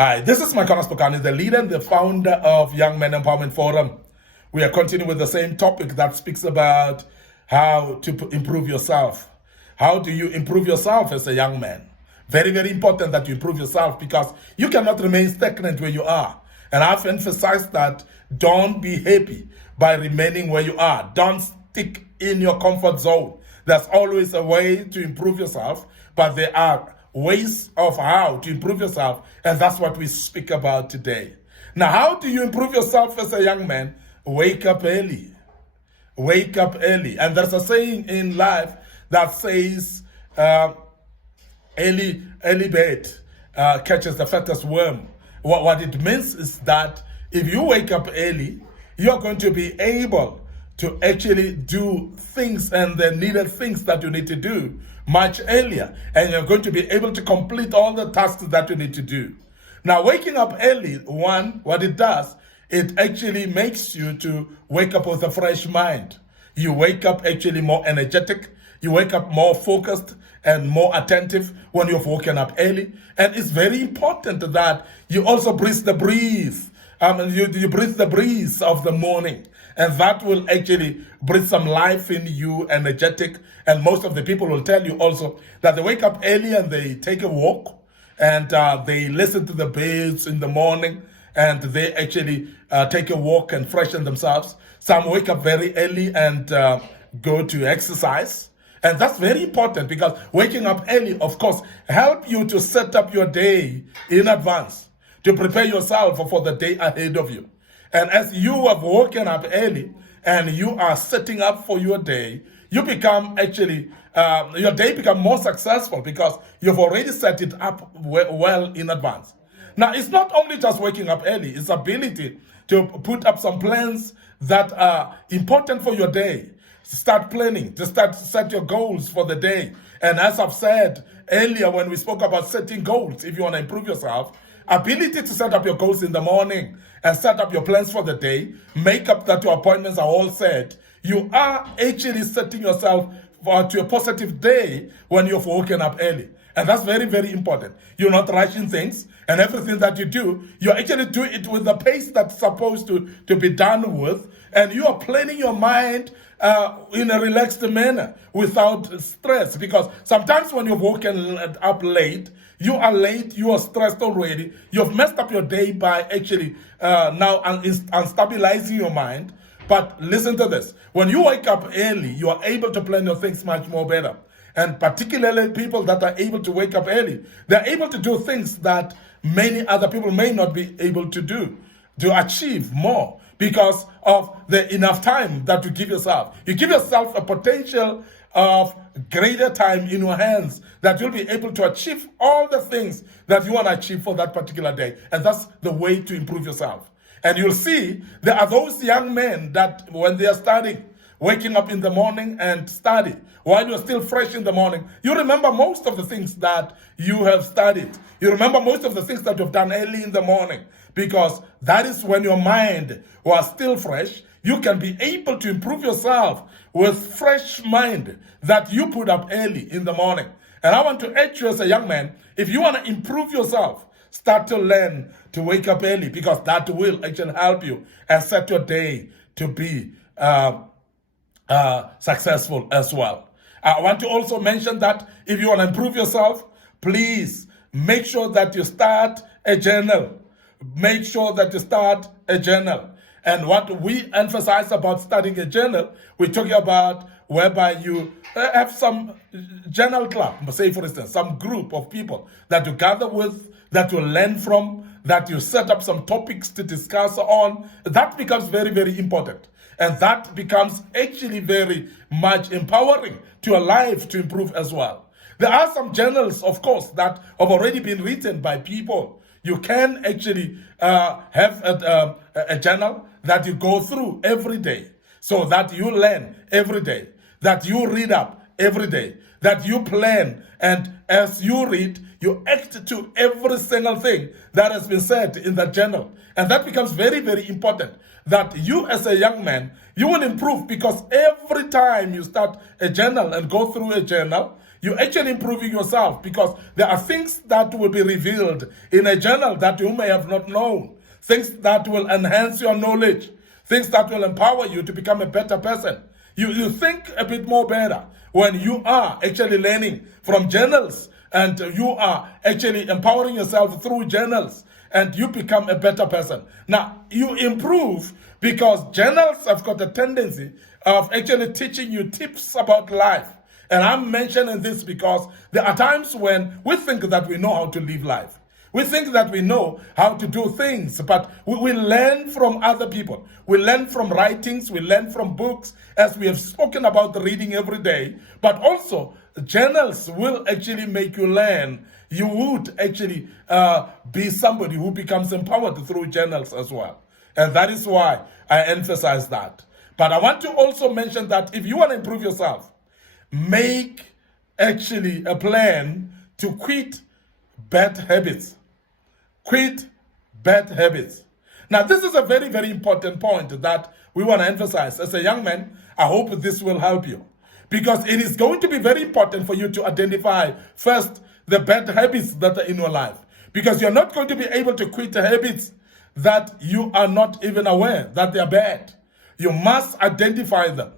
Hi, this is Micornus Phokane, the leader and the founder of Young Men Empowerment Forum. We are continuing with the same topic that speaks about how to improve yourself. How do you improve yourself as a young man? Very, very important that you improve yourself because you cannot remain stagnant where you are. And I've emphasized that don't be happy by remaining where you are. Don't stick in your comfort zone. There's always a way to improve yourself, but there are ways of how to improve yourself, and that's what we speak about today. Now, how do you improve yourself as a young man? Wake up early. Wake up early. And there's a saying in life that says, early bird catches the fattest worm. What it means is that if you wake up early, you're going to be able to actually do things and the needed things that you need to do much earlier. And you're going to be able to complete all the tasks that you need to do. Now, waking up early, what it does, it actually makes you to wake up with a fresh mind. You wake up actually more energetic. You wake up more focused and more attentive when you've woken up early. And it's very important that you also breathe the breeze. You breathe the breeze of the morning. And that will actually breathe some life in you, energetic. And most of the people will tell you also that they wake up early and they take a walk and they listen to the birds in the morning and they actually take a walk and freshen themselves. Some wake up very early and go to exercise. And that's very important because waking up early, of course, help you to set up your day in advance, to prepare yourself for the day ahead of you. And as you have woken up early and you are setting up for your day, you become actually, your day become more successful because you've already set it up well in advance. Now, it's not only just waking up early, it's ability to put up some plans that are important for your day. Start planning, to set your goals for the day. And as I've said earlier when we spoke about setting goals, if you want to improve yourself, ability to set up your goals in the morning and set up your plans for the day, make up that your appointments are all set. You are actually setting yourself to a positive day when you've woken up early. And that's very, very important. You're not rushing things, and everything that you do, you actually do it with the pace that's supposed to be done with, and you are planning your mind in a relaxed manner without stress. Because sometimes when you've woken up late, you are late, you are stressed already, you've messed up your day by actually now unstabilizing your mind. But listen to this, when you wake up early, you are able to plan your things much more better. And particularly people that are able to wake up early, they're able to do things that many other people may not be able to do, to achieve more because of the enough time that you give yourself. You give yourself a potential of greater time in your hands that you'll be able to achieve all the things that you want to achieve for that particular day. And that's the way to improve yourself. And you'll see there are those young men that when they are studying, waking up in the morning and study, while you're still fresh in the morning, you remember most of the things that you have studied. You remember most of the things that you've done early in the morning, because that is when your mind was still fresh. You can be able to improve yourself with fresh mind that you put up early in the morning. And I want to urge you as a young man, if you want to improve yourself, start to learn to wake up early, because that will actually help you and set your day to be successful as well. I want to also mention that if you want to improve yourself, please make sure that you start a journal. Make sure that you start a journal. And what we emphasize about starting a journal, we're talking about whereby you have some journal club, say for instance, some group of people that you gather with, that you learn from, that you set up some topics to discuss on. That becomes very, very important. And that becomes actually very much empowering to your life to improve as well. There are some journals, of course, that have already been written by people. You can actually have a journal that you go through every day, so that you learn every day, that you read up every day, that you plan, and as you read, you act to every single thing that has been said in that journal. And that becomes very, very important, that you as a young man, you will improve, because every time you start a journal and go through a journal, you're actually improving yourself, because there are things that will be revealed in a journal that you may have not known, things that will enhance your knowledge, things that will empower you to become a better person. You think a bit more better when you are actually learning from journals, and you are actually empowering yourself through journals, and you become a better person. Now, you improve because journals have got a tendency of actually teaching you tips about life. And I'm mentioning this because there are times when we think that we know how to live life. We think that we know how to do things, but we learn from other people. We learn from writings, we learn from books, as we have spoken about the reading every day. But also, journals will actually make you learn. You would actually be somebody who becomes empowered through journals as well. And that is why I emphasize that. But I want to also mention that if you want to improve yourself, make actually a plan to quit bad habits. Quit bad habits. Now, this is a very, very important point that we want to emphasize. As a young man, I hope this will help you, because it is going to be very important for you to identify first the bad habits that are in your life, because you're not going to be able to quit the habits that you are not even aware that they are bad. You must identify them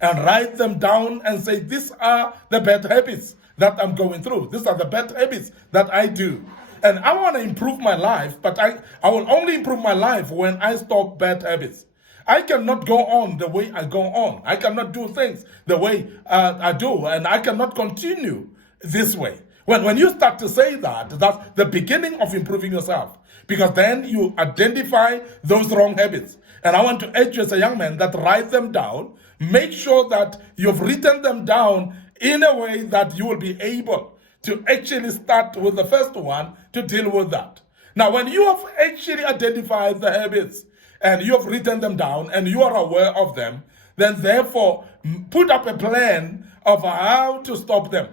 and write them down and say, these are the bad habits that I'm going through. These are the bad habits that I do. And I want to improve my life, but I will only improve my life when I stop bad habits. I cannot go on the way I go on. I cannot do things the way I do, and I cannot continue this way. When you start to say that, that's the beginning of improving yourself, because then you identify those wrong habits. And I want to urge you as a young man that write them down. Make sure that you've written them down in a way that you will be able to actually start with the first one to deal with that. Now, when you have actually identified the habits and you have written them down and you are aware of them, then therefore put up a plan of how to stop them.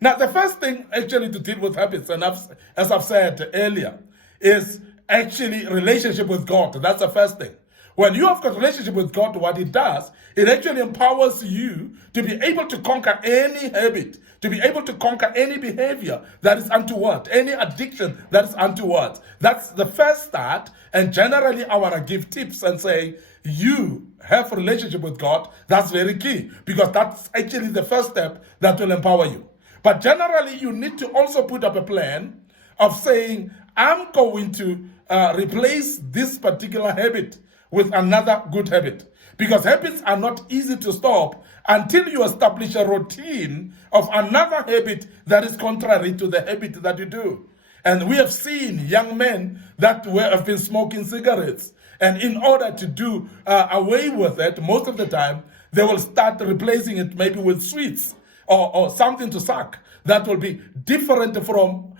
Now, the first thing actually to deal with habits, and as I've said earlier, is actually relationship with God. That's the first thing. When you have got a relationship with God, what it does, it actually empowers you to be able to conquer any habit, to be able to conquer any behavior that is untoward, any addiction that is untoward. That's the first start. And generally, I want to give tips and say, you have a relationship with God. That's very key, because that's actually the first step that will empower you. But generally, you need to also put up a plan of saying, I'm going to replace this particular habit with another good habit. Because habits are not easy to stop until you establish a routine of another habit that is contrary to the habit that you do. And we have seen young men that have been smoking cigarettes. And in order to do away with it, most of the time, they will start replacing it maybe with sweets or something to suck that will be different from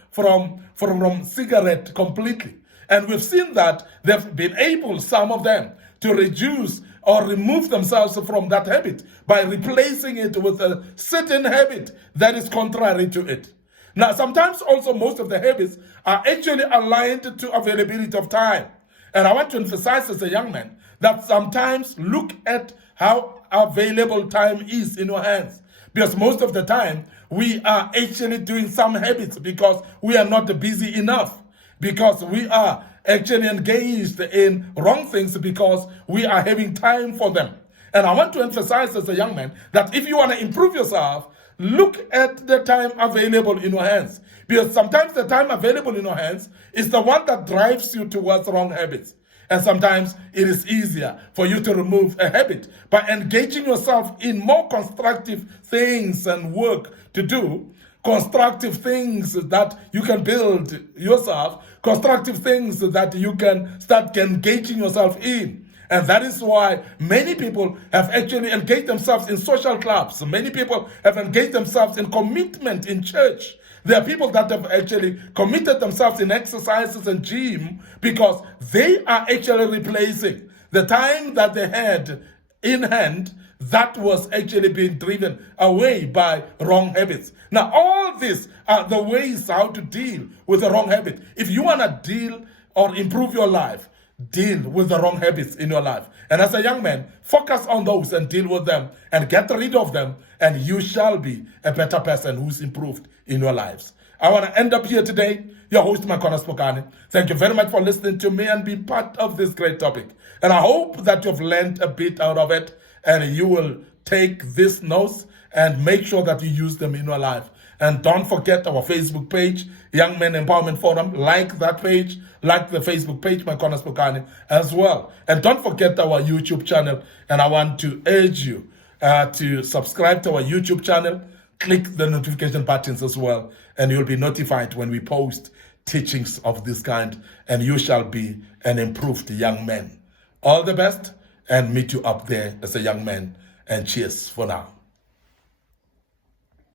cigarette completely. And we've seen that they've been able, some of them, to reduce or remove themselves from that habit by replacing it with a certain habit that is contrary to it. Now, sometimes also most of the habits are actually aligned to availability of time. And I want to emphasize as a young man that sometimes look at how available time is in your hands. Because most of the time, we are actually doing some habits because we are not busy enough, because we are actually engaged in wrong things because we are having time for them. And I want to emphasize as a young man that if you want to improve yourself, look at the time available in your hands. Because sometimes the time available in your hands is the one that drives you towards wrong habits. And sometimes it is easier for you to remove a habit by engaging yourself in more constructive things and work to do, constructive things that you can build yourself, constructive things that you can start engaging yourself in. And that is why many people have actually engaged themselves in social clubs. Many people have engaged themselves in commitment in church. There are people that have actually committed themselves in exercises and gym because they are actually replacing the time that they had in hand that was actually being driven away by wrong habits. Now, all these are the ways how to deal with a wrong habit. If you want to deal or improve your life, deal with the wrong habits in your life. And as a young man, focus on those and deal with them and get rid of them, and you shall be a better person who's improved in your lives. I want to end up here today. Your host, Micornus Phokane. Thank you very much for listening to me and be part of this great topic. And I hope that you've learned a bit out of it, and you will take these notes and make sure that you use them in your life. And don't forget our Facebook page, Young Men Empowerment Forum. Like that page, like the Facebook page, Micornus Phokane, as well. And don't forget our YouTube channel. And I want to urge you to subscribe to our YouTube channel. Click the notification buttons as well, and you'll be notified when we post teachings of this kind, and you shall be an improved young man. All the best, and meet you up there as a young man. And cheers for now.